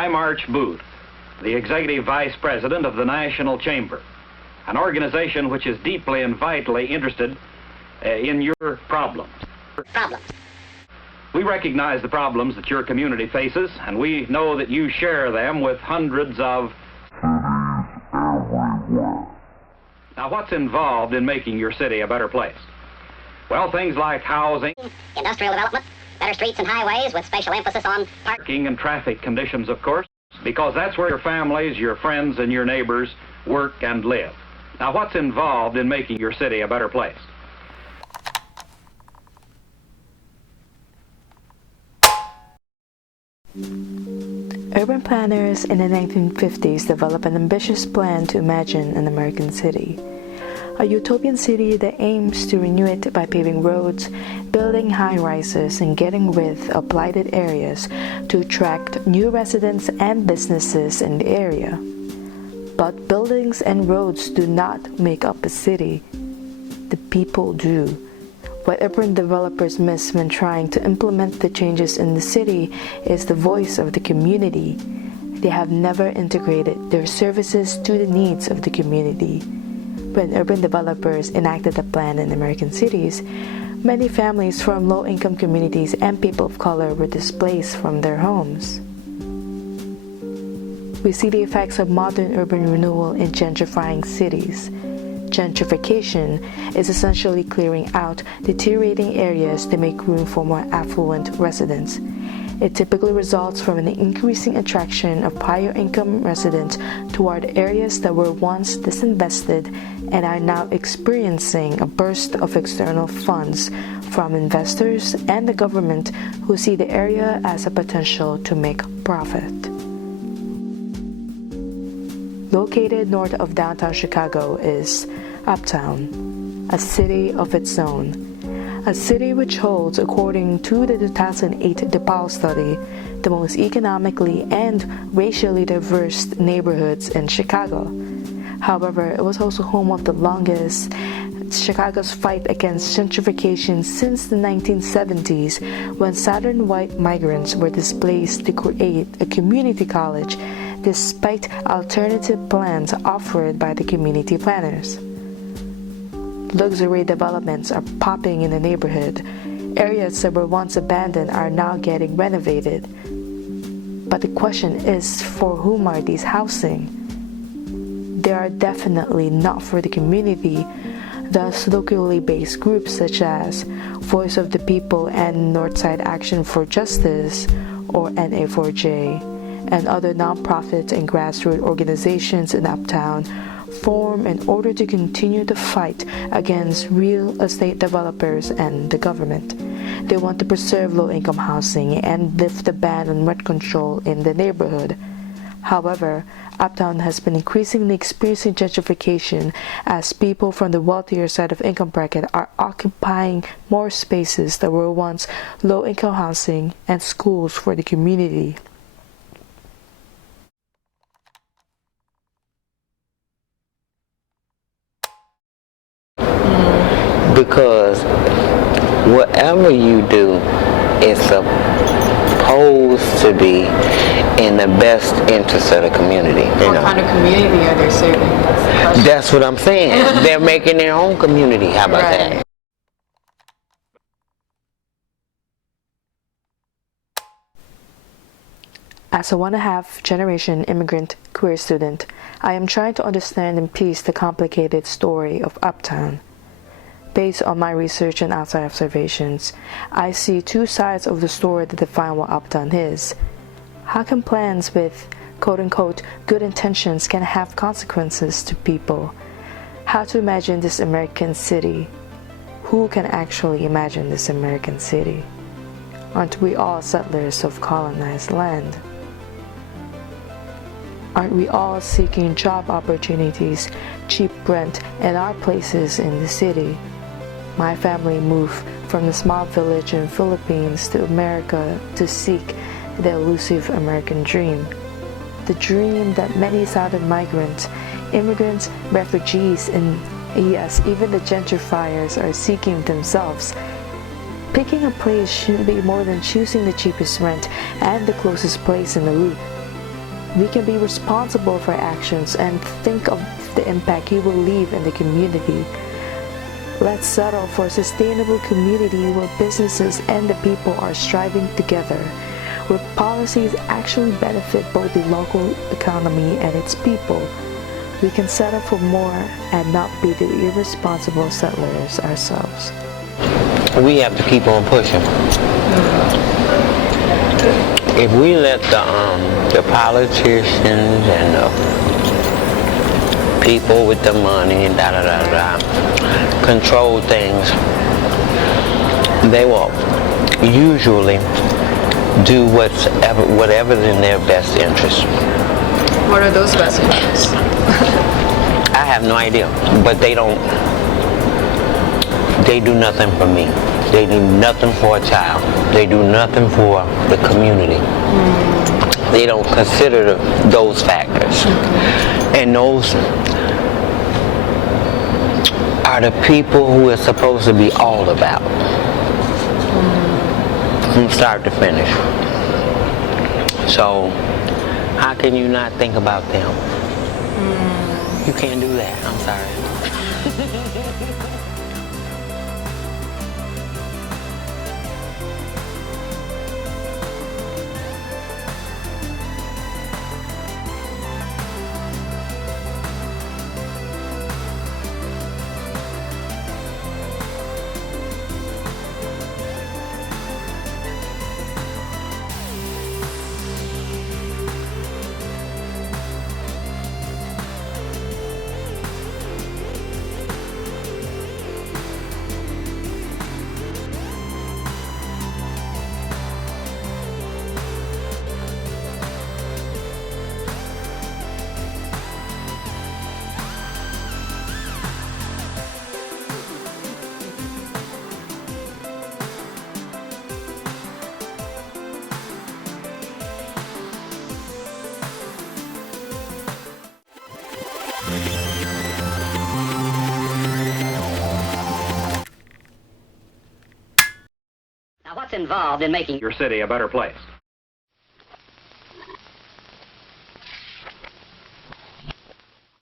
I'm Arch Booth, the Executive Vice President of the National Chamber, an organization which is deeply and vitally interested in your problems. We recognize the problems that your community faces, and we know that you share them with hundreds of cities everywhere. Now, what's involved in making your city a better place? Well, things like housing, industrial development, better streets and highways with special emphasis on parking and traffic conditions, of course, because that's where your families, your friends, and your neighbors work and live. Now, what's involved in making your city a better place? Urban planners in the 1950s developed an ambitious plan to imagine an American city. A utopian city that aims to renew it by paving roads, building high-rises, and getting rid of blighted areas to attract new residents and businesses in the area. But buildings and roads do not make up a city. The people do. What urban developers miss when trying to implement the changes in the city is the voice of the community. They have never integrated their services to the needs of the community. When urban developers enacted the plan in American cities, many families from low-income communities and people of color were displaced from their homes. We see the effects of modern urban renewal in gentrifying cities. Gentrification is essentially clearing out deteriorating areas to make room for more affluent residents. It typically results from an increasing attraction of higher income residents toward areas that were once disinvested and are now experiencing a burst of external funds from investors and the government who see the area as a potential to make profit. Located north of downtown Chicago is Uptown, a city of its own. A city which holds, according to the 2008 DePaul study, the most economically and racially diverse neighborhoods in Chicago. However, it was also home of the longest Chicago's fight against gentrification since the 1970s, when Southern white migrants were displaced to create a community college despite alternative plans offered by the community planners. Luxury developments are popping in the neighborhood. Areas that were once abandoned are now getting renovated. But the question is, for whom are these housing? They are definitely not for the community. Thus, locally based groups such as Voice of the People and Northside Action for Justice, or NA4J, and other nonprofit and grassroots organizations in Uptown form in order to continue the fight against real estate developers and the government. They want to preserve low-income housing and lift the ban on rent control in the neighborhood. However, Uptown has been increasingly experiencing gentrification as people from the wealthier side of income bracket are occupying more spaces that were once low-income housing and schools for the community. Because whatever you do is supposed to be in the best interest of the community. What kind of community are they serving? That's what I'm saying. They're making their own community. How about that? As a 1.5 generation immigrant queer student, I am trying to understand and piece the complicated story of Uptown. Based on my research and outside observations, I see two sides of the story that define what Uptown is. How can plans with quote-unquote good intentions can have consequences to people? How to imagine this American city? Who can actually imagine this American city? Aren't we all settlers of colonized land? Aren't we all seeking job opportunities, cheap rent, and our places in the city? My family moved from the small village in the Philippines to America to seek the elusive American dream. The dream that many Southern migrants, immigrants, refugees, and yes, even the gentrifiers are seeking themselves. Picking a place shouldn't be more than choosing the cheapest rent and the closest place in the loop. We can be responsible for actions and think of the impact he will leave in the community. Let's settle for a sustainable community where businesses and the people are striving together, where policies actually benefit both the local economy and its people. We can settle for more and not be the irresponsible settlers ourselves. We have to keep on pushing. If we let the politicians and the people with the money and control things, they will usually do whatever's in their best interest. What are those best interests? I have no idea, but they do nothing for me. They do nothing for a child. They do nothing for the community. They don't consider those factors. And those are the people who it's supposed to be all about. From start to finish. So, how can you not think about them? You can't do that. I'm sorry. Now, what's involved in making your city a better place?